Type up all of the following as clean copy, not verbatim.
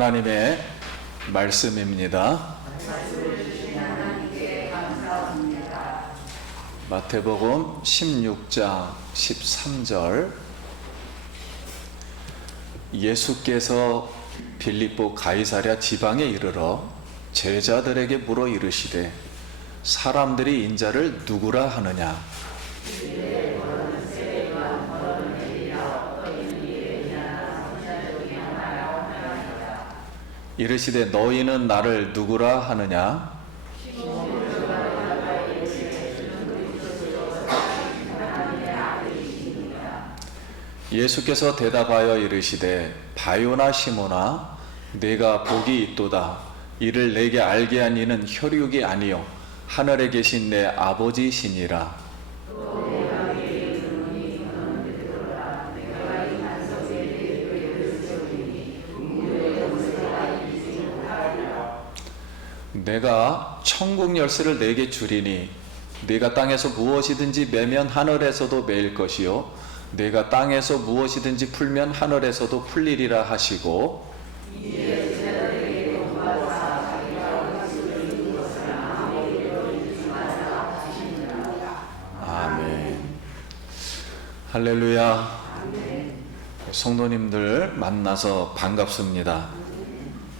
하나님의 말씀입니다. 마태복음 16장 13절. 예수께서 빌립보 가이사랴 지방에 이르러 제자들에게 물어 이르시되 사람들이 인자를 누구라 하느냐? 이르시되 너희는 나를 누구라 하느냐? 예수께서 대답하여 이르시되 바요나 시몬아 내가 복이 있도다. 이를 내게 알게 한 이는 혈육이 아니요 하늘에 계신 내 아버지시니라. 내가 천국 열쇠를 내게 주리니 네가 땅에서 무엇이든지 매면 하늘에서도 매일 것이요 내가 땅에서 무엇이든지 풀면 하늘에서도 풀리리라 하시고, 아멘. 할렐루야. 성도님들 만나서 반갑습니다.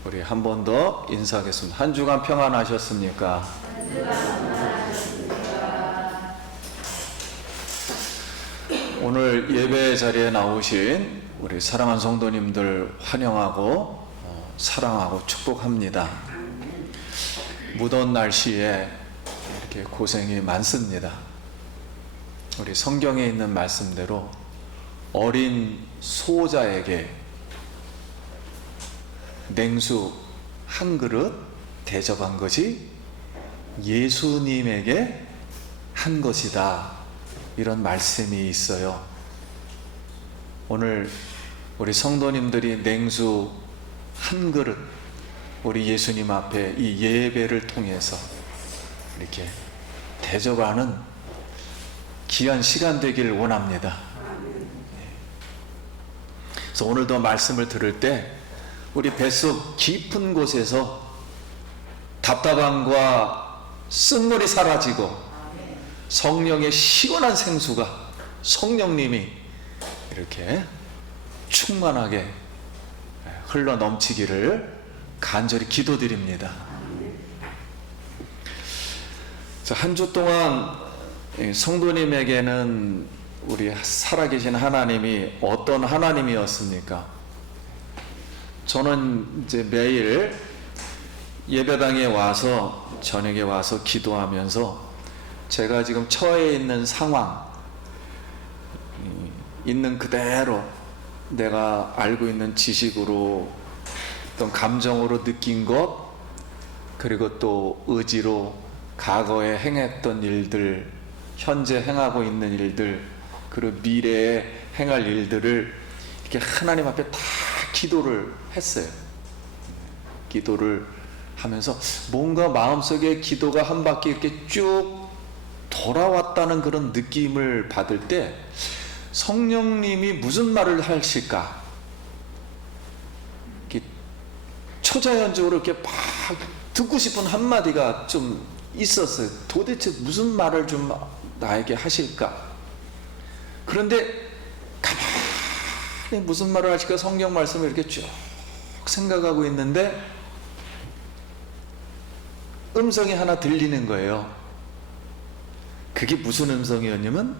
우리 한 번 더 인사하겠습니다. 한 주간 평안하셨습니까? 오늘 예배 자리에 나오신 우리 사랑하는 성도님들 환영하고 사랑하고 축복합니다. 무더운 날씨에 이렇게 고생이 많습니다. 우리 성경에 있는 말씀대로 어린 소자에게 냉수 한 그릇 대접한 것이 예수님에게 한 것이다. 이런 말씀이 있어요. 오늘 우리 성도님들이 냉수 한 그릇 우리 예수님 앞에 이 예배를 통해서 이렇게 대접하는 귀한 시간 되기를 원합니다. 그래서 오늘도 말씀을 들을 때 우리 뱃속 깊은 곳에서 답답함과 쓴물이 사라지고 성령의 시원한 생수가 성령님이 이렇게 충만하게 흘러 넘치기를 간절히 기도드립니다. 한 주 동안 성도님에게는 우리 살아계신 하나님이 어떤 하나님이었습니까? 저는 이제 매일 예배당에 와서 저녁에 와서 기도하면서 제가 지금 처해 있는 상황 있는 그대로 내가 알고 있는 지식으로 어떤 감정으로 느낀 것 그리고 또 의지로 과거에 행했던 일들 현재 행하고 있는 일들 그리고 미래에 행할 일들을 이렇게 하나님 앞에 다 기도를 했어요. 기도를 하면서 뭔가 마음속에 기도가 한 바퀴 이렇게 쭉 돌아왔다는 그런 느낌을 받을 때 성령님이 무슨 말을 하실까? 이렇게 초자연적으로 이렇게 막 듣고 싶은 한마디가 좀 있었어요. 도대체 무슨 말을 좀 나에게 하실까? 그런데 가만히 무슨 말을 하실까? 성경 말씀을 이렇게 쭉 생각하고 있는데 음성이 하나 들리는 거예요. 그게 무슨 음성이었냐면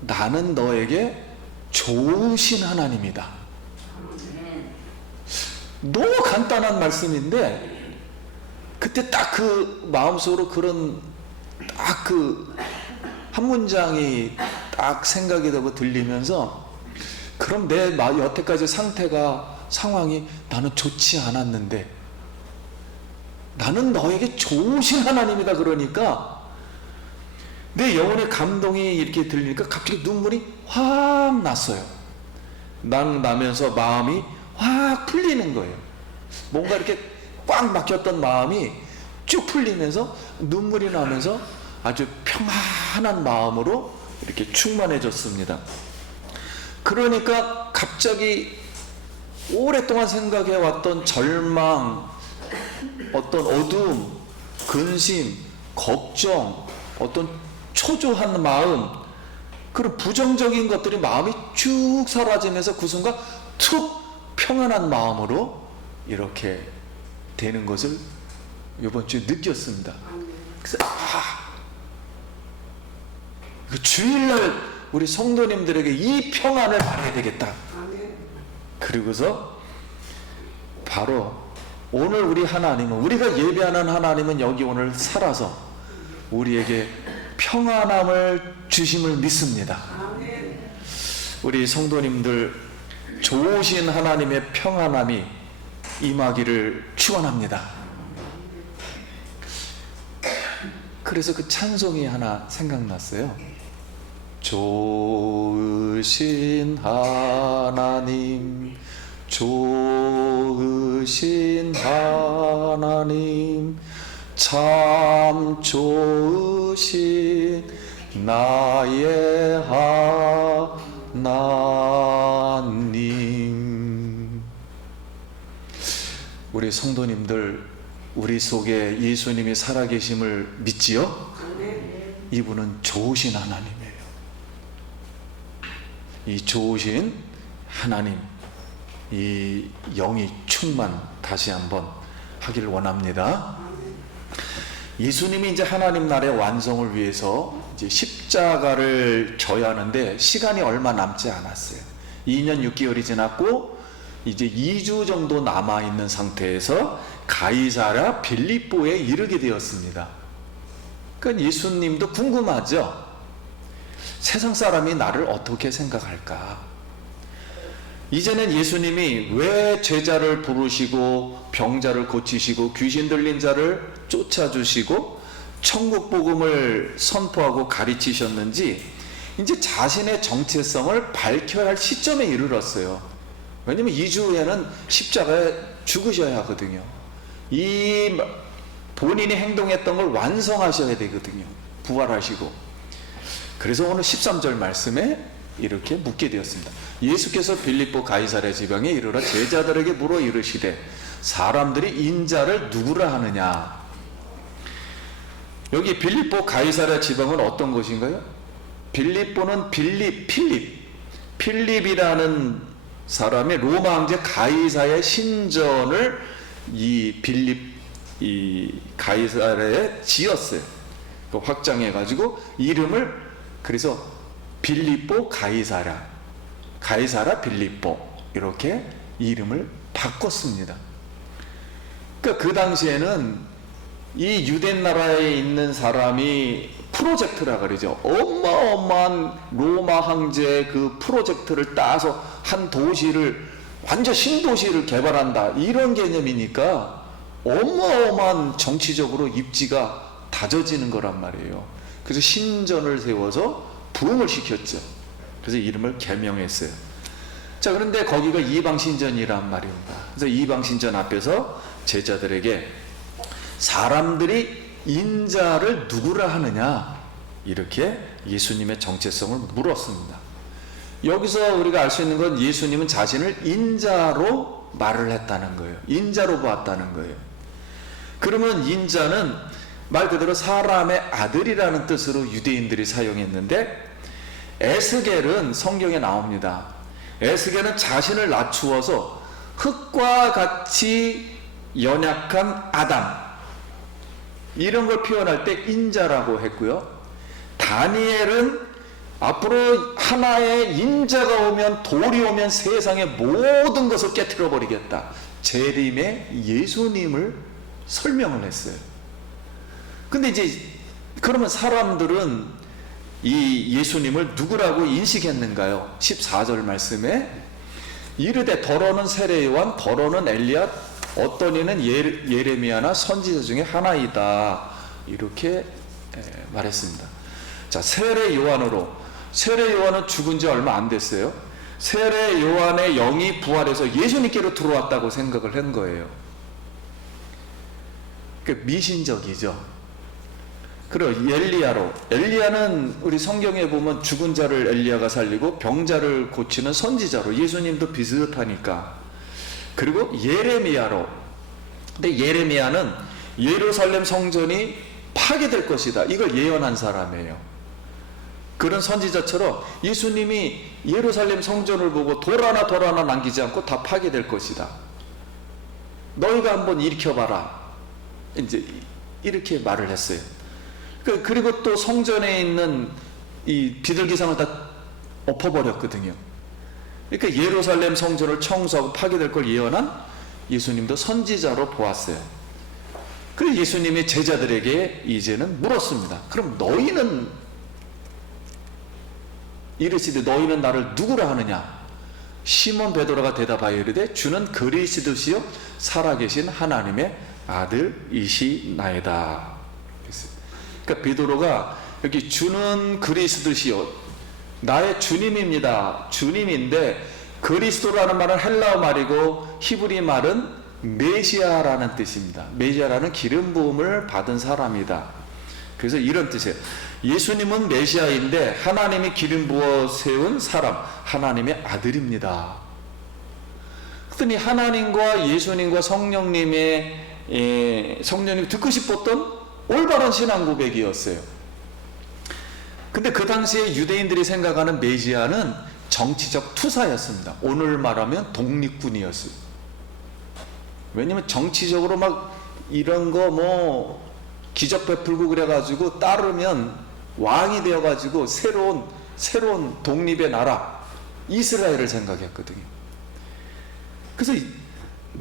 나는 너에게 좋으신 하나님이다. 너무 간단한 말씀인데 그때 딱 그 마음속으로 그런 딱 그 한 문장이 딱 생각이 되고 들리면서 그럼 내 여태까지 상황이 나는 좋지 않았는데 나는 너에게 좋으신 하나님이다. 그러니까 내 영혼의 감동이 이렇게 들리니까 갑자기 눈물이 확 났어요. 나면서 마음이 확 풀리는 거예요. 뭔가 이렇게 꽉 막혔던 마음이 쭉 풀리면서 눈물이 나면서 아주 평안한 마음으로 이렇게 충만해졌습니다. 그러니까 갑자기 오랫동안 생각해왔던 절망, 어떤 어두움, 근심, 걱정, 어떤 초조한 마음, 그런 부정적인 것들이 마음이 쭉 사라지면서 그 순간 툭 평안한 마음으로 이렇게 되는 것을 이번 주에 느꼈습니다. 그래서 그 주일날 우리 성도님들에게 이 평안을 말해야 되겠다. 그리고서 바로 오늘 우리 하나님은, 우리가 예배하는 하나님은 여기 오늘 살아서 우리에게 평안함을 주심을 믿습니다. 우리 성도님들 좋으신 하나님의 평안함이 임하기를 축원합니다. 그래서 그 찬송이 하나 생각났어요. 좋으신 하나님, 좋으신 하나님, 참 좋으신 나의 하나님. 우리 성도님들, 우리 속에 예수님이 살아계심을 믿지요? 이분은 좋으신 하나님이에요. 이 좋으신 하나님, 이 영이 충만 다시 한번 하기를 원합니다. 예수님이 이제 하나님 나라의 완성을 위해서 이제 십자가를 져야 하는데 시간이 얼마 남지 않았어요. 2년 6개월이 지났고 이제 2주 정도 남아 있는 상태에서 가이사랴 빌립보에 이르게 되었습니다. 그러니까 예수님도 궁금하죠. 세상 사람이 나를 어떻게 생각할까? 이제는 예수님이 왜 제자를 부르시고 병자를 고치시고 귀신 들린 자를 쫓아주시고 천국 복음을 선포하고 가르치셨는지 이제 자신의 정체성을 밝혀야 할 시점에 이르렀어요. 왜냐면 2주 후에는 십자가에 죽으셔야 하거든요. 이 본인이 행동했던 걸 완성하셔야 되거든요. 부활하시고. 그래서 오늘 13절 말씀에 이렇게 묻게 되었습니다. 예수께서 빌립보 가이사랴 지방에 이르러 제자들에게 물어 이르시되 사람들이 인자를 누구라 하느냐. 여기 빌립보 가이사랴 지방은 어떤 곳인가요? 빌립보는 필립이라는 사람이 로마 황제 가이사의 신전을 이 가이사랴에 지었어요. 확장해가지고 이름을 그래서 빌립보 가이사랴 빌립보 이렇게 이름을 바꿨습니다. 그러니까 그 당시에는 이 유대 나라에 있는 사람이 프로젝트라 그러죠. 어마어마한 로마 황제의 그 프로젝트를 따서 한 도시를 완전 신도시를 개발한다 이런 개념이니까 어마어마한 정치적으로 입지가 다져지는 거란 말이에요. 그래서 신전을 세워서 부흥을 시켰죠. 그래서 이름을 개명했어요. 자, 그런데 거기가 이방신전이란 말입니다. 그래서 이방신전 앞에서 제자들에게 사람들이 인자를 누구라 하느냐 이렇게 예수님의 정체성을 물었습니다. 여기서 우리가 알 수 있는 건 예수님은 자신을 인자로 말을 했다는 거예요. 인자로 보았다는 거예요. 그러면 인자는 말 그대로 사람의 아들이라는 뜻으로 유대인들이 사용했는데 에스겔은 성경에 나옵니다. 에스겔은 자신을 낮추어서 흙과 같이 연약한 아담 이런 걸 표현할 때 인자라고 했고요. 다니엘은 앞으로 하나의 인자가 오면 돌이 오면 세상의 모든 것을 깨트려 버리겠다. 재림의 예수님을 설명을 했어요. 근데 이제 그러면 사람들은 이 예수님을 누구라고 인식했는가요? 14절 말씀에 이르되 더러는 세례요한 더러는 엘리야 어떤 이는 예레미야나 선지자 중에 하나이다 이렇게 말했습니다. 자, 세례 요한은 죽은 지 얼마 안 됐어요. 세례 요한의 영이 부활해서 예수님께로 들어왔다고 생각을 한 거예요. 그 미신적이죠. 그리고 엘리야는 우리 성경에 보면 죽은 자를 엘리야가 살리고 병자를 고치는 선지자로 예수님도 비슷하니까 그리고 예레미야로. 근데 예레미야는 예루살렘 성전이 파괴될 것이다, 이걸 예언한 사람이에요. 그런 선지자처럼 예수님이 예루살렘 성전을 보고 돌 하나 남기지 않고 다 파괴될 것이다, 너희가 한번 일으켜봐라, 이제 이렇게 말을 했어요. 그리고 또 성전에 있는 이 비둘기상을 다 엎어버렸거든요. 그러니까 예루살렘 성전을 청소하고 파괴될 걸 예언한 예수님도 선지자로 보았어요. 그래서 예수님이 제자들에게 이제는 물었습니다. 그럼 너희는, 이르시되 너희는 나를 누구라 하느냐? 시몬 베드로가 대답하여 이르되 주는 그리스도시요 살아계신 하나님의 아들이시나이다. 그러니까 베드로가 여기 주는 그리스도시요, 나의 주님입니다, 주님인데, 그리스도라는 말은 헬라어 말이고 히브리 말은 메시아라는 뜻입니다. 메시아라는 기름 부음을 받은 사람이다. 그래서 이런 뜻이에요. 예수님은 메시아인데 하나님이 기름 부어 세운 사람, 하나님의 아들입니다. 그랬더니 하나님과 예수님과 성령님이 듣고 싶었던 올바른 신앙 고백이었어요. 근데 그 당시에 유대인들이 생각하는 메시아는 정치적 투사였습니다. 오늘 말하면 독립군이었어요. 왜냐면 정치적으로 막 이런 거 뭐 기적 베풀고 그래가지고 따르면 왕이 되어가지고 새로운 독립의 나라 이스라엘을 생각했거든요. 그래서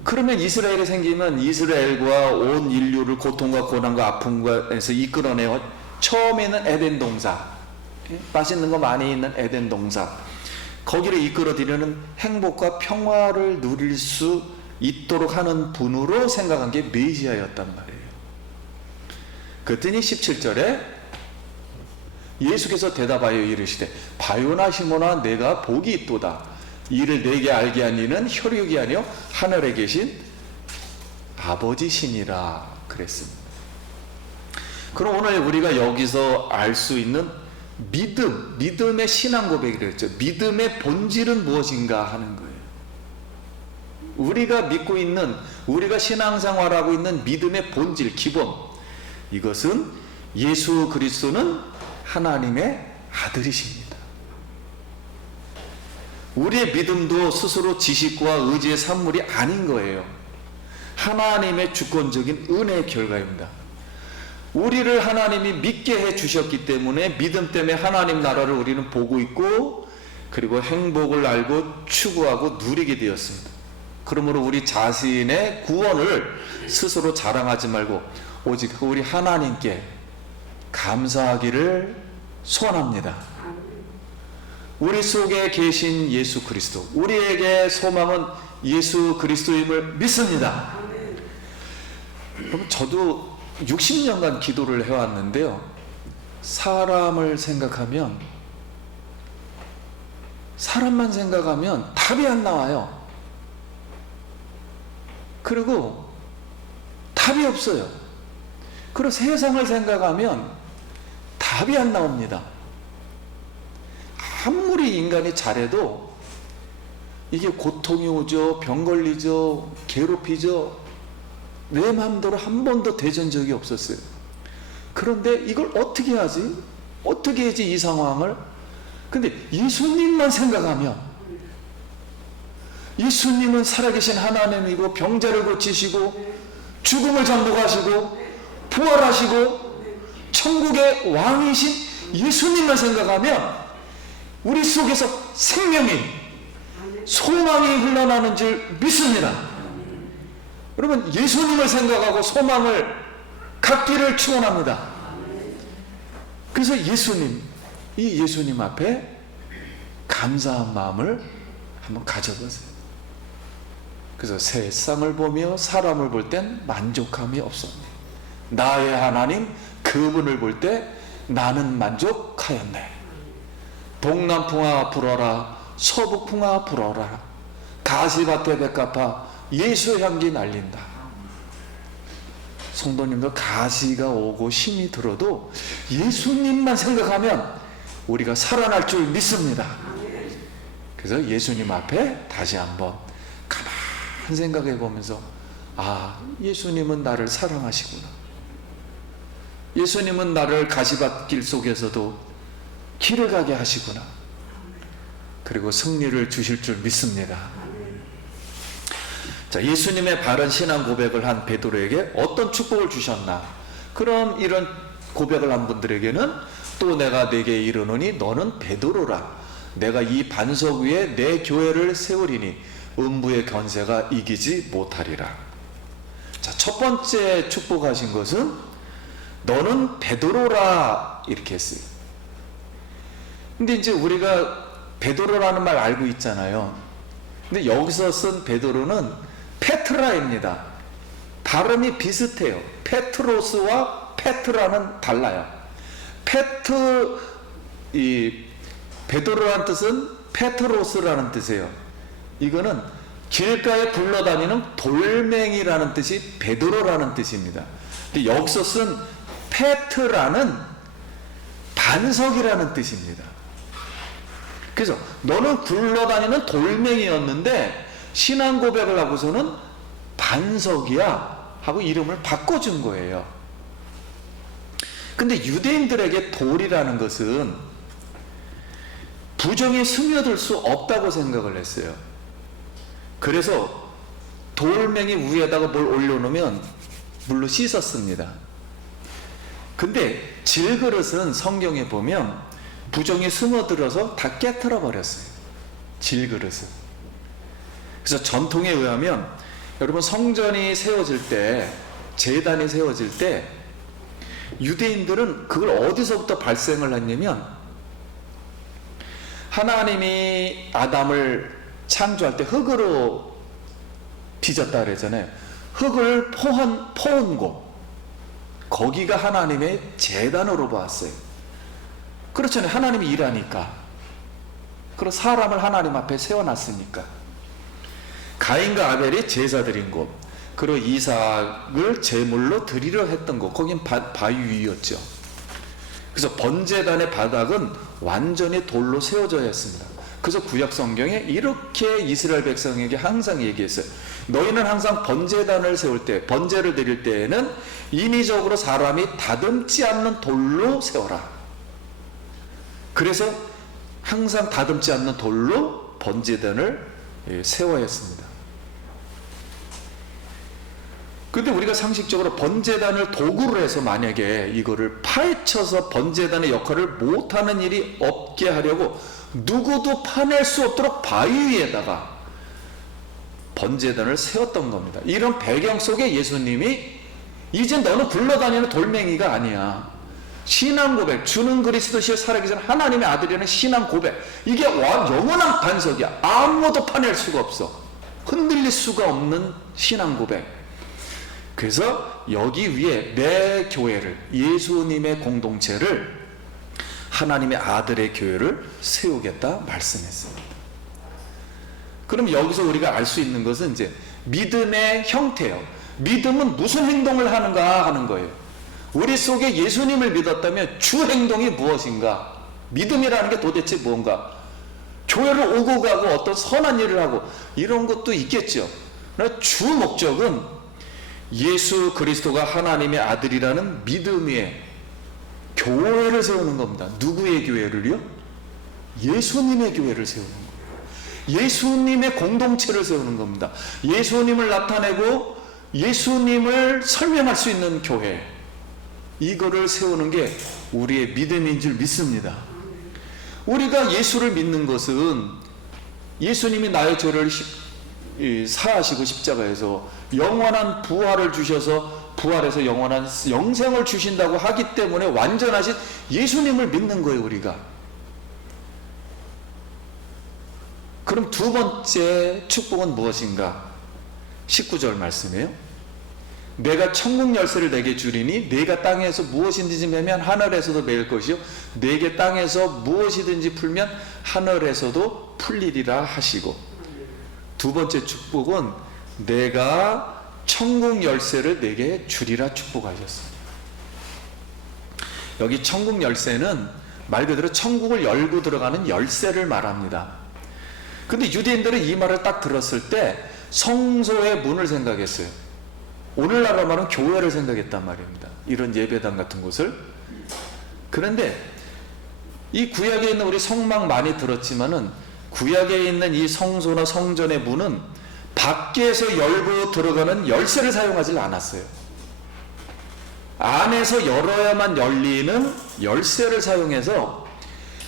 그러면 이스라엘이 생기면 이스라엘과 온 인류를 고통과 고난과 아픔에서 이끌어내어 처음에는 에덴 동산, 맛있는 거 많이 있는 에덴 동산, 거기를 이끌어들이는 행복과 평화를 누릴 수 있도록 하는 분으로 생각한 게 메시아였단 말이에요. 그랬더니 17절에 예수께서 대답하여 이르시되 바요나 시몬아 내가 복이 있도다. 이를 내게 알게 한 이는 혈육이 아니요 하늘에 계신 아버지시니라 그랬습니다. 그럼 오늘 우리가 여기서 알 수 있는 믿음의 신앙 고백이라고 했죠. 믿음의 본질은 무엇인가 하는 거예요. 우리가 믿고 있는, 우리가 신앙생활하고 있는 믿음의 본질, 기본, 이것은 예수 그리스도는 하나님의 아들이십니다. 우리의 믿음도 스스로 지식과 의지의 산물이 아닌 거예요. 하나님의 주권적인 은혜의 결과입니다. 우리를 하나님이 믿게 해 주셨기 때문에 믿음 때문에 하나님 나라를 우리는 보고 있고, 그리고 행복을 알고 추구하고 누리게 되었습니다. 그러므로 우리 자신의 구원을 스스로 자랑하지 말고 오직 우리 하나님께 감사하기를 소원합니다. 우리 속에 계신 예수 그리스도, 우리에게 소망은 예수 그리스도임을 믿습니다. 그럼 저도 60년간 기도를 해왔는데요, 사람만 생각하면 답이 안 나와요. 그리고 답이 없어요. 그리고 세상을 생각하면 답이 안 나옵니다. 아무리 인간이 잘해도 이게 고통이 오죠, 병 걸리죠, 괴롭히죠. 내 마음대로 한 번도 되전 적이 없었어요. 그런데 이걸 어떻게 하지? 어떻게 해야지 이 상황을? 근데 예수님만 생각하면, 예수님은 살아계신 하나님이고 병자를 고치시고 죽음을 장복하시고 부활하시고 천국의 왕이신 예수님만 생각하면 우리 속에서 생명이, 소망이 흘러나는 줄 믿습니다. 여러분, 예수님을 생각하고 소망을 갖기를 축원합니다. 그래서 이 예수님 앞에 감사한 마음을 한번 가져보세요. 그래서 세상을 보며 사람을 볼 땐 만족함이 없었네. 나의 하나님 그분을 볼 때 나는 만족하였네. 동남풍아 불어라, 서북풍아 불어라, 가시밭에 백합화 예수 향기 날린다. 성도님도 가시가 오고 힘이 들어도 예수님만 생각하면 우리가 살아날 줄 믿습니다. 그래서 예수님 앞에 다시 한번 가만히 가만 생각해 보면서 예수님은 나를 사랑하시구나. 예수님은 나를 가시밭길 속에서도 길을 가게 하시구나. 그리고 승리를 주실 줄 믿습니다. 자, 예수님의 바른 신앙 고백을 한 베드로에게 어떤 축복을 주셨나? 그럼 이런 고백을 한 분들에게는 또 내가 네게 이르노니 너는 베드로라. 내가 이 반석 위에 내 교회를 세우리니 음부의 권세가 이기지 못하리라. 자, 첫 번째 축복하신 것은 너는 베드로라 이렇게 했어요. 근데 이제 우리가 베드로라는 말 알고 있잖아요. 근데 여기서 쓴 베드로는 페트라입니다. 발음이 비슷해요. 페트로스와 페트라는 달라요. 베드로라는 뜻은 페트로스라는 뜻이에요. 이거는 길가에 굴러다니는 돌멩이라는 뜻이 베드로라는 뜻입니다. 근데 여기서 쓴 페트라는 반석이라는 뜻입니다. 그래서 너는 굴러다니는 돌멩이였는데 신앙 고백을 하고서는 반석이야 하고 이름을 바꿔준 거예요. 근데 유대인들에게 돌이라는 것은 부정에 스며들 수 없다고 생각을 했어요. 그래서 돌멩이 위에다가 뭘 올려놓으면 물로 씻었습니다. 근데 질그릇은 성경에 보면 부정이 스며들어서 다 깨트려 버렸어요. 질그릇은. 그래서 전통에 의하면 여러분 성전이 세워질 때, 제단이 세워질 때 유대인들은 그걸 어디서부터 발생을 했냐면 하나님이 아담을 창조할 때 흙으로 빚었다 그랬잖아요. 흙을 퍼온 곳, 거기가 하나님의 제단으로 보았어요. 그렇잖아요. 하나님이 일하니까. 그리고 사람을 하나님 앞에 세워놨으니까. 가인과 아벨이 제사 드린 곳, 그리고 이삭을 제물로 드리려 했던 곳, 거긴 바위 위였죠. 그래서 번제단의 바닥은 완전히 돌로 세워져야 했습니다. 그래서 구약 성경에 이렇게 이스라엘 백성에게 항상 얘기했어요. 너희는 항상 번제단을 세울 때, 번제를 드릴 때에는 인위적으로 사람이 다듬지 않는 돌로 세워라. 그래서 항상 다듬지 않는 돌로 번제단을 세워야 했습니다. 근데 우리가 상식적으로 번제단을 도구로 해서 만약에 이거를 파헤쳐서 번제단의 역할을 못하는 일이 없게 하려고 누구도 파낼 수 없도록 바위 위에다가 번제단을 세웠던 겁니다. 이런 배경 속에 예수님이 이제 너는 굴러다니는 돌멩이가 아니야. 신앙 고백, 주는 그리스도시여 살아계신 하나님의 아들이라는 신앙 고백, 이게 영원한 반석이야. 아무도 파낼 수가 없어. 흔들릴 수가 없는 신앙 고백. 그래서 여기 위에 내 교회를, 예수님의 공동체를, 하나님의 아들의 교회를 세우겠다 말씀했습니다. 그럼 여기서 우리가 알 수 있는 것은 이제 믿음의 형태예요. 믿음은 무슨 행동을 하는가 하는 거예요. 우리 속에 예수님을 믿었다면 주 행동이 무엇인가? 믿음이라는 게 도대체 뭔가? 교회를 오고 가고 어떤 선한 일을 하고 이런 것도 있겠죠. 그러나 주 목적은 예수 그리스도가 하나님의 아들이라는 믿음 위에 교회를 세우는 겁니다. 누구의 교회를요? 예수님의 교회를 세우는 거예요. 예수님의 공동체를 세우는 겁니다. 예수님을 나타내고 예수님을 설명할 수 있는 교회, 이거를 세우는 게 우리의 믿음인 줄 믿습니다. 우리가 예수를 믿는 것은 예수님이 나의 죄를 사하시고 십자가에서 영원한 부활을 주셔서 부활해서 영원한 영생을 주신다고 하기 때문에 완전하신 예수님을 믿는 거예요, 우리가. 그럼 두 번째 축복은 무엇인가? 19절 말씀이에요. 내가 천국 열쇠를 내게 주리니 네가 땅에서 무엇이든지 매면 하늘에서도 매일 것이요 네게 땅에서 무엇이든지 풀면 하늘에서도 풀리리라 하시고, 두 번째 축복은 내가 천국 열쇠를 내게 주리라 축복하셨습니다. 여기 천국 열쇠는 말 그대로 천국을 열고 들어가는 열쇠를 말합니다. 근데 유대인들은 이 말을 딱 들었을 때 성소의 문을 생각했어요. 오늘날로 말하면 교회를 생각했단 말입니다. 이런 예배당 같은 곳을. 그런데 이 구약에 있는, 우리 성막 많이 들었지만은 구약에 있는 이 성소나 성전의 문은 밖에서 열고 들어가는 열쇠를 사용하지 않았어요. 안에서 열어야만 열리는 열쇠를 사용해서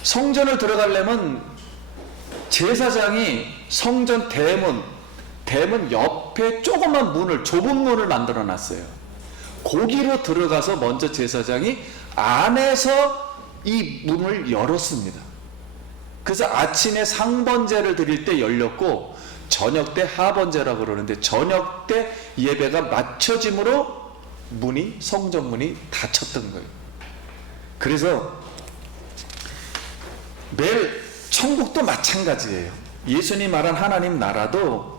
성전을 들어가려면 제사장이 성전 대문 옆에 조그만 문을, 좁은 문을 만들어 놨어요. 거기로 들어가서 먼저 제사장이 안에서 이 문을 열었습니다. 그래서 아침에 상번제를 드릴 때 열렸고, 저녁 때 하번제라고 그러는데, 저녁 때 예배가 맞춰짐으로 문이, 성전 문이 닫혔던 거예요. 그래서 매일 천국도 마찬가지예요. 예수님 말한 하나님 나라도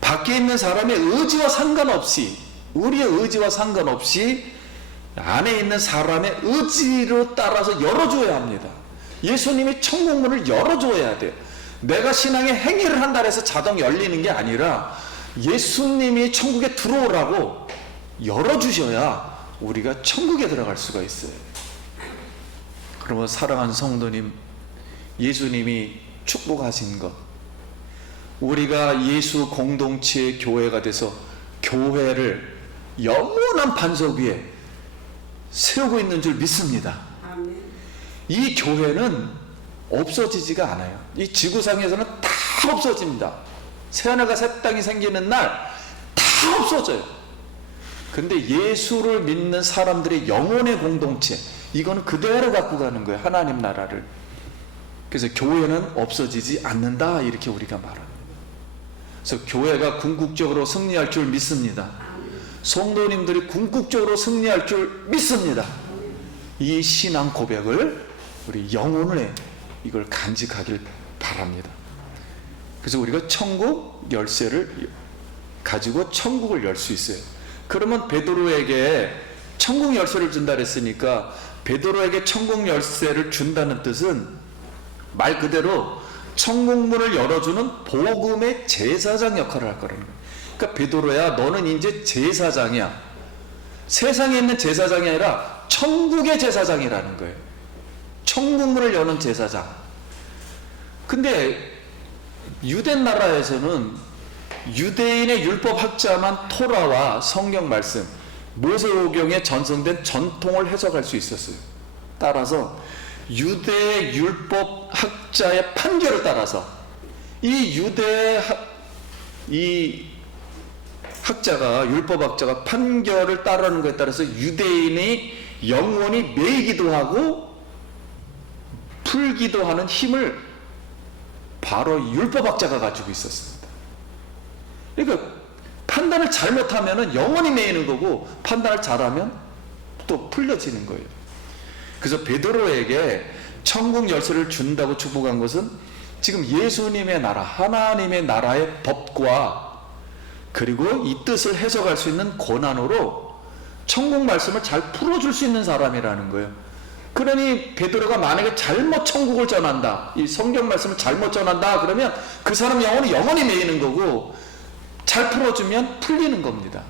밖에 있는 사람의 의지와 상관없이, 우리의 의지와 상관없이 안에 있는 사람의 의지로 따라서 열어줘야 합니다. 예수님이 천국 문을 열어줘야 돼요. 내가 신앙의 행위를 한다 해서 자동 열리는 게 아니라 예수님이 천국에 들어오라고 열어주셔야 우리가 천국에 들어갈 수가 있어요. 그러면 사랑하는 성도님, 예수님이 축복하신 것, 우리가 예수 공동체의 교회가 돼서 교회를 영원한 반석 위에 세우고 있는 줄 믿습니다. 이 교회는 없어지지가 않아요. 이 지구상에서는 다 없어집니다. 새하늘과 새 땅이 생기는 날 다 없어져요. 근데 예수를 믿는 사람들의 영혼의 공동체, 이거는 그대로 갖고 가는 거예요. 하나님 나라를. 그래서 교회는 없어지지 않는다, 이렇게 우리가 말합니다. 그래서 교회가 궁극적으로 승리할 줄 믿습니다. 성도님들이 궁극적으로 승리할 줄 믿습니다. 이 신앙 고백을 우리 영혼에 이걸 간직하길 바랍니다. 그래서 우리가 천국 열쇠를 가지고 천국을 열 수 있어요. 그러면 베드로에게 천국 열쇠를 준다 그랬으니까, 베드로에게 천국 열쇠를 준다는 뜻은 말 그대로 천국문을 열어주는 복음의 제사장 역할을 할 거라는 거예요. 그러니까 베드로야, 너는 이제 제사장이야. 세상에 있는 제사장이 아니라 천국의 제사장이라는 거예요. 천국문을 여는 제사장. 근데 유대 나라에서는 유대인의 율법학자만 토라와 성경 말씀, 모세오경에 전송된 전통을 해석할 수 있었어요. 따라서 유대 율법학자의 판결을 따라서 이 학자가, 율법학자가 판결을 따르는 것에 따라서 유대인의 영혼이 매이기도 하고 풀기도 하는 힘을 바로 율법학자가 가지고 있었습니다. 그러니까 판단을 잘못하면 영혼이 매이는 거고, 판단을 잘하면 또 풀려지는 거예요. 그래서 베드로에게 천국 열쇠를 준다고 축복한 것은 지금 예수님의 나라, 하나님의 나라의 법과 그리고 이 뜻을 해석할 수 있는 고난으로 천국 말씀을 잘 풀어줄 수 있는 사람이라는 거예요. 그러니 베드로가 만약에 잘못 천국을 전한다, 이 성경 말씀을 잘못 전한다 그러면 그 사람 영혼이 영원히 매이는 거고, 잘 풀어주면 풀리는 겁니다.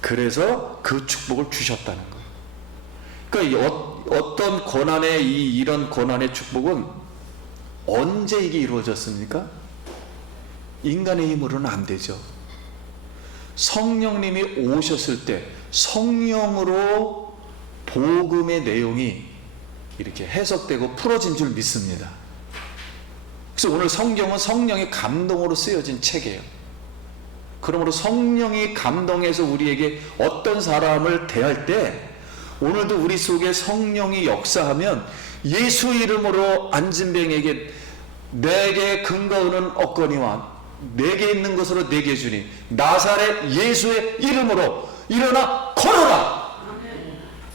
그래서 그 축복을 주셨다는 거예요. 그러니까 어떤 고난의 이런 고난의 축복은 언제 이게 이루어졌습니까? 인간의 힘으로는 안 되죠. 성령님이 오셨을 때 성령으로 복음의 내용이 이렇게 해석되고 풀어진 줄 믿습니다. 그래서 오늘 성경은 성령의 감동으로 쓰여진 책이에요. 그러므로 성령이 감동해서 우리에게 어떤 사람을 대할 때, 오늘도 우리 속에 성령이 역사하면 예수 이름으로 안진뱅에게 내게 근거하는 얻거니와 내게 있는 것으로 내게 주니 나사렛 예수의 이름으로 일어나 걸어라.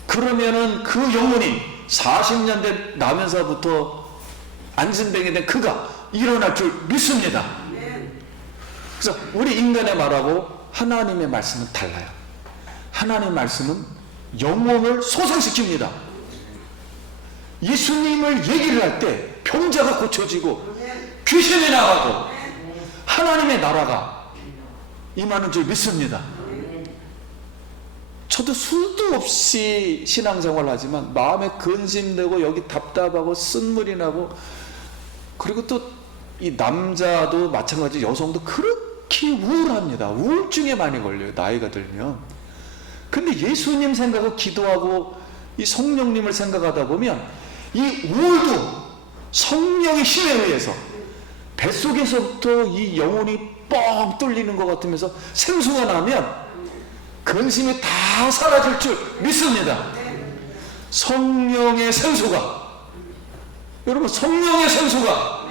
그러면은 그 영혼이 40년 된 나면서부터 안진뱅이 된 그가 일어날 줄 믿습니다. 그래서 우리 인간의 말하고 하나님의 말씀은 달라요. 하나님의 말씀은 영혼을 소생시킵니다. 예수님을 얘기를 할 때 병자가 고쳐지고 귀신이 나가고 하나님의 나라가 임하는 줄 믿습니다. 저도 수도 없이 신앙생활을 하지만 마음에 근심되고 여기 답답하고 쓴물이 나고, 그리고 또 이 남자도 마찬가지, 여성도 그렇게 우울합니다. 우울증에 많이 걸려요, 나이가 들면. 근데 예수님 생각하고 기도하고 이 성령님을 생각하다 보면 이 우울도 성령의 힘에 의해서 뱃속에서부터 이 영혼이 뻥 뚫리는 것 같으면서 생수가 나면 근심이 다 사라질 줄 믿습니다. 성령의 생수가, 여러분, 성령의 생수가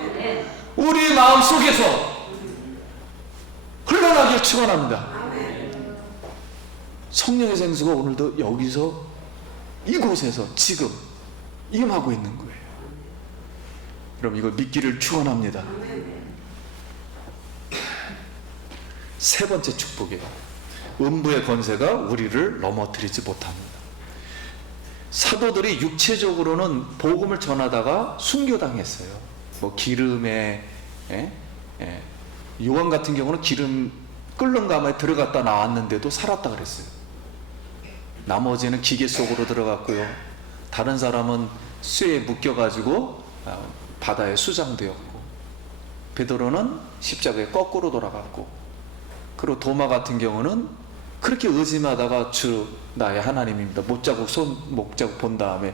우리 마음속에서 흘러나길 축원합니다. 성령의 생수가 오늘도 여기서, 이곳에서 지금 임하고 있는 거예요. 여러분, 이걸 믿기를 축원합니다. 세 번째 축복이에요. 음부의 권세가 우리를 넘어뜨리지 못합니다. 사도들이 육체적으로는 복음을 전하다가 순교당했어요. 뭐 기름에, 요한 같은 경우는 기름 끓는 가마에 들어갔다 나왔는데도 살았다 그랬어요. 나머지는 기계 속으로 들어갔고요. 다른 사람은 쇠에 묶여가지고 바다에 수장되었고, 베드로는 십자가에 거꾸로 돌아갔고, 그리고 도마 같은 경우는 그렇게 의심하다가 주 나의 하나님입니다, 못자국 손목자국 본 다음에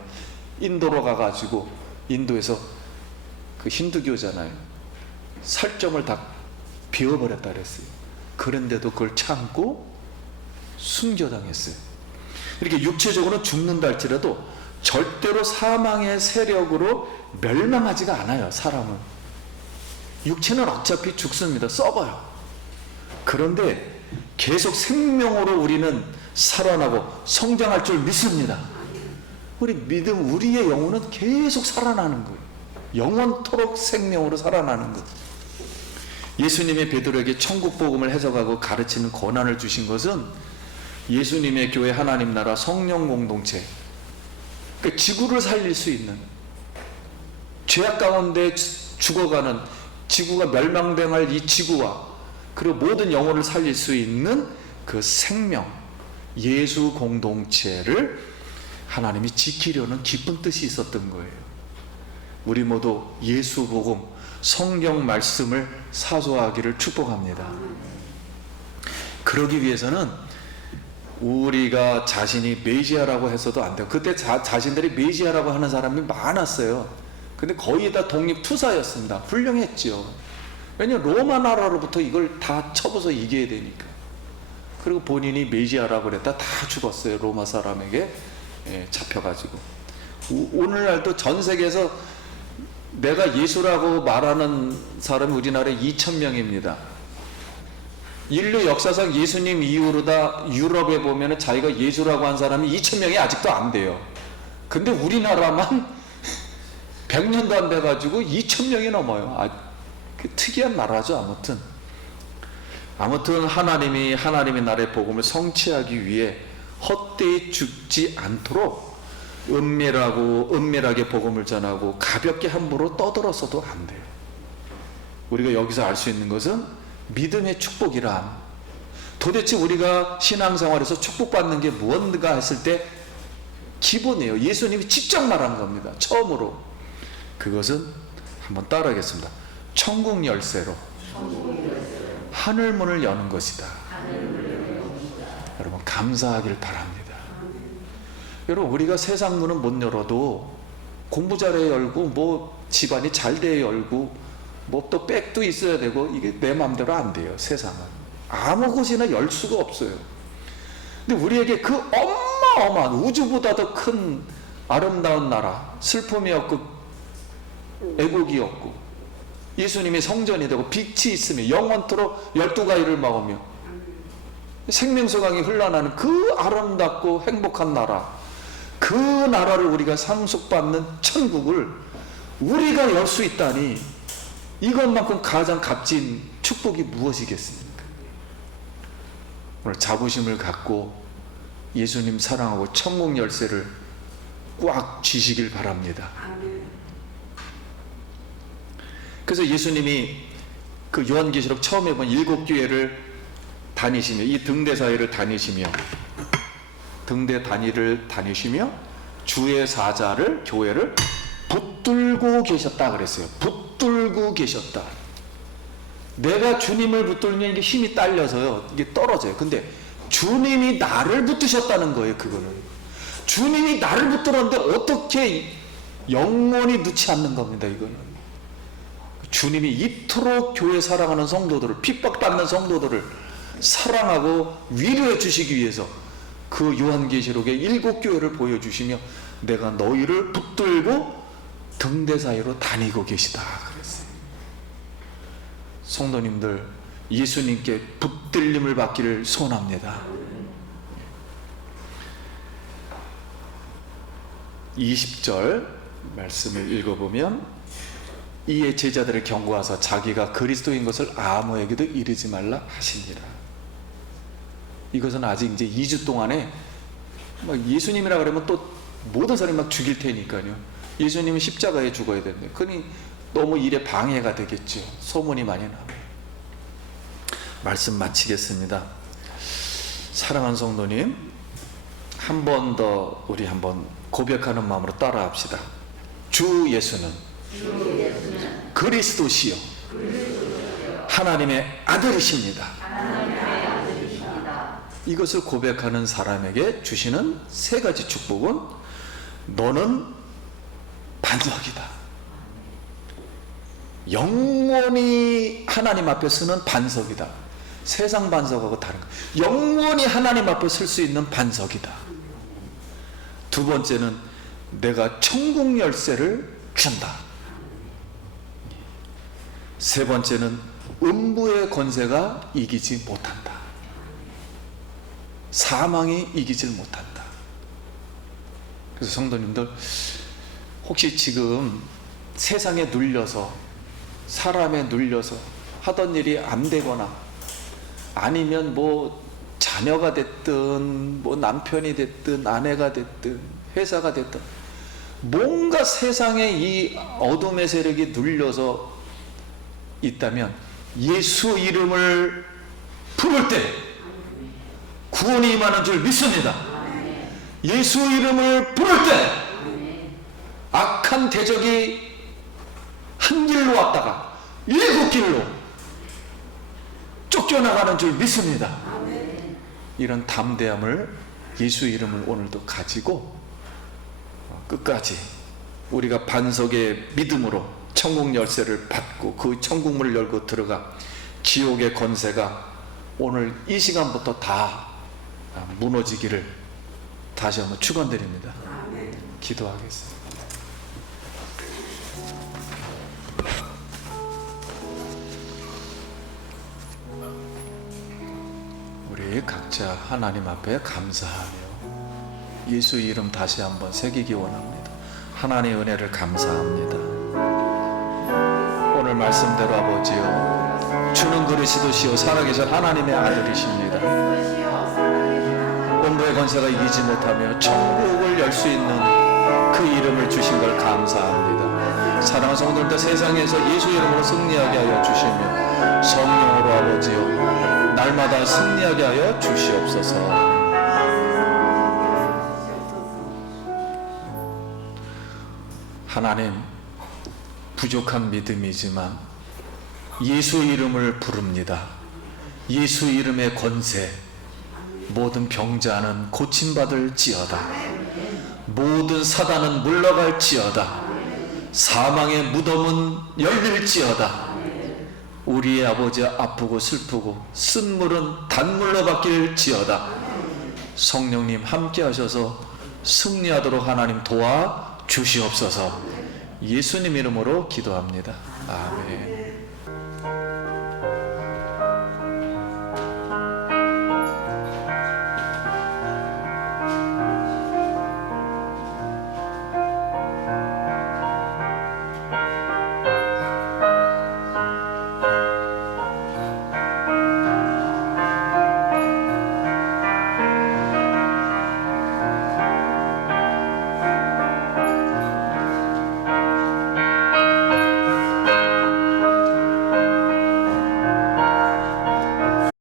인도로 가가지고, 인도에서 그 힌두교잖아요, 살점을 다 비워버렸다 그랬어요. 그런데도 그걸 참고 순교당했어요. 이렇게 육체적으로 죽는다 할지라도 절대로 사망의 세력으로 멸망하지가 않아요. 사람은 육체는 어차피 죽습니다. 썩어요. 그런데 계속 생명으로 우리는 살아나고 성장할 줄 믿습니다. 우리 믿음, 우리의 영혼은 계속 살아나는 거예요. 영원토록 생명으로 살아나는 것. 예수님이 베드로에게 천국 복음을 해석하고 가르치는 권한을 주신 것은 예수님의 교회, 하나님 나라, 성령 공동체, 그러니까 지구를 살릴 수 있는, 죄악 가운데 죽어가는, 지구가 멸망당할 이 지구와 그리고 모든 영혼을 살릴 수 있는 그 생명, 예수 공동체를 하나님이 지키려는 깊은 뜻이 있었던 거예요. 우리 모두 예수 복음, 성경 말씀을 사수하기를 축복합니다. 그러기 위해서는 우리가 자신이 메시아라고 해서도 안 돼요. 그때 자신들이 메시아라고 하는 사람이 많았어요. 근데 거의 다 독립투사였습니다. 훌륭했죠. 왜냐하면 로마 나라로부터 이걸 다 쳐부서 이겨야 되니까. 그리고 본인이 메시아라고 그랬다 다 죽었어요. 로마 사람에게 잡혀가지고. 오늘날도 전 세계에서 내가 예수라고 말하는 사람이 우리나라에 2,000명입니다. 인류 역사상 예수님 이후로 다 유럽에 보면 자기가 예수라고 한 사람이 2,000명이 아직도 안 돼요. 근데 우리나라만 100년도 안 돼가지고 2,000명이 넘어요. 특이한 나라죠. 아무튼 하나님이 하나님의 나라의 복음을 성취하기 위해 헛되이 죽지 않도록 은밀하게 복음을 전하고 가볍게 함부로 떠들어서도 안 돼요. 우리가 여기서 알 수 있는 것은 믿음의 축복이란, 도대체 우리가 신앙생활에서 축복받는 게 무엇인가 했을 때 기본이에요. 예수님이 직접 말한 겁니다. 처음으로. 그것은 한번 따라하겠습니다. 천국 열쇠로 하늘문을 여는 것이다. 여러분, 감사하길 바랍니다. 여러분, 우리가 세상 문은 못 열어도 공부 잘해 열고, 뭐 집안이 잘 돼 열고, 뭐 또 백도 있어야 되고, 이게 내 마음대로 안 돼요. 세상은 아무 곳이나 열 수가 없어요. 근데 우리에게 그 어마어마한, 우주보다 더 큰 아름다운 나라, 슬픔이 없고 애곡이 없고, 예수님이 성전이 되고 빛이 있으며 영원토록 12가위를 먹으며 생명수강이 흘러나는 그 아름답고 행복한 나라, 그 나라를 우리가 상속받는 천국을 우리가 열 수 있다니, 이것만큼 가장 값진 축복이 무엇이겠습니까? 오늘 자부심을 갖고 예수님 사랑하고 천국 열쇠를 꽉 쥐시길 바랍니다. 그래서 예수님이 그 요한계시록 처음에 본 7교회를 다니시며, 이 등대 사이를 다니시며, 등대 단위를 다니시며 주의 사자를, 교회를 붙들고 계셨다 그랬어요. 붙들고 계셨다. 내가 주님을 붙들면 이게 힘이 딸려서요, 이게 떨어져요. 근데 주님이 나를 붙드셨다는 거예요. 그거는 주님이 나를 붙들었는데 어떻게 영원히 넣지 않는 겁니다. 이거는 주님이 이토록 교회 사랑하는 성도들을, 핍박받는 성도들을 사랑하고 위로해 주시기 위해서 그 요한계시록의 7교회를 보여주시며 내가 너희를 붙들고 등대 사이로 다니고 계시다 그랬어요. 성도님들, 예수님께 붙들림을 받기를 소원합니다. 20절 말씀을 읽어보면 이에 제자들을 경고하사 자기가 그리스도인 것을 아무에게도 이르지 말라 하시니라. 이것은 아직 이제 2주 동안에 막 예수님이라 그러면 또 모든 사람이 막 죽일 테니까요. 예수님은 십자가에 죽어야 되는데 그러니 너무 일에 방해가 되겠죠. 소문이 많이 나와요. 말씀 마치겠습니다. 사랑하는 성도님, 한 번 더 우리 한번 고백하는 마음으로 따라합시다. 주 예수는 그리스도시요 하나님의 아들이십니다. 이것을 고백하는 사람에게 주시는 세 가지 축복은, 너는 반석이다. 영원히 하나님 앞에 서는 반석이다. 세상 반석하고 다른 거. 영원히 하나님 앞에 설 수 있는 반석이다. 두 번째는 내가 천국 열쇠를 준다. 세 번째는 음부의 권세가 이기지 못한다. 사망이 이기질 못한다. 그래서 성도님들, 혹시 지금 세상에 눌려서, 사람에 눌려서 하던 일이 안 되거나, 아니면 뭐 자녀가 됐든 뭐 남편이 됐든 아내가 됐든 회사가 됐든 뭔가 세상에 이 어둠의 세력이 눌려서 있다면 예수 이름을 부를 때 구원이 임하는 줄 믿습니다. 예수 이름을 부를 때 악한 대적이 한 길로 왔다가 7길로 쫓겨나가는 줄 믿습니다. 이런 담대함을, 예수 이름을 오늘도 가지고 끝까지 우리가 반석의 믿음으로 천국 열쇠를 받고 그 천국문을 열고 들어가 지옥의 권세가 오늘 이 시간부터 다 무너지기를 다시 한번 축원드립니다. 기도하겠습니다. 우리 각자 하나님 앞에 감사하며 예수 이름 다시 한번 새기기 원합니다. 하나님의 은혜를 감사합니다. 오늘 말씀대로 아버지요, 주는 그리스도시요 살아계신 하나님의 아들이십니다. 음부의 권세가 이기지 못하며 천국을 열 수 있는 그 이름을 주신 걸 감사합니다. 사랑하는 성도들, 세상에서 예수 이름으로 승리하게 하여 주시며 성령으로 아버지요 날마다 승리하게 하여 주시옵소서. 하나님, 부족한 믿음이지만 예수 이름을 부릅니다. 예수 이름의 권세, 모든 병자는 고침받을지어다. 모든 사단은 물러갈지어다. 사망의 무덤은 열릴지어다. 우리의 아버지 아프고 슬프고 쓴물은 단물로 바뀔지어다. 성령님 함께 하셔서 승리하도록 하나님 도와 주시옵소서. 예수님 이름으로 기도합니다. 아멘.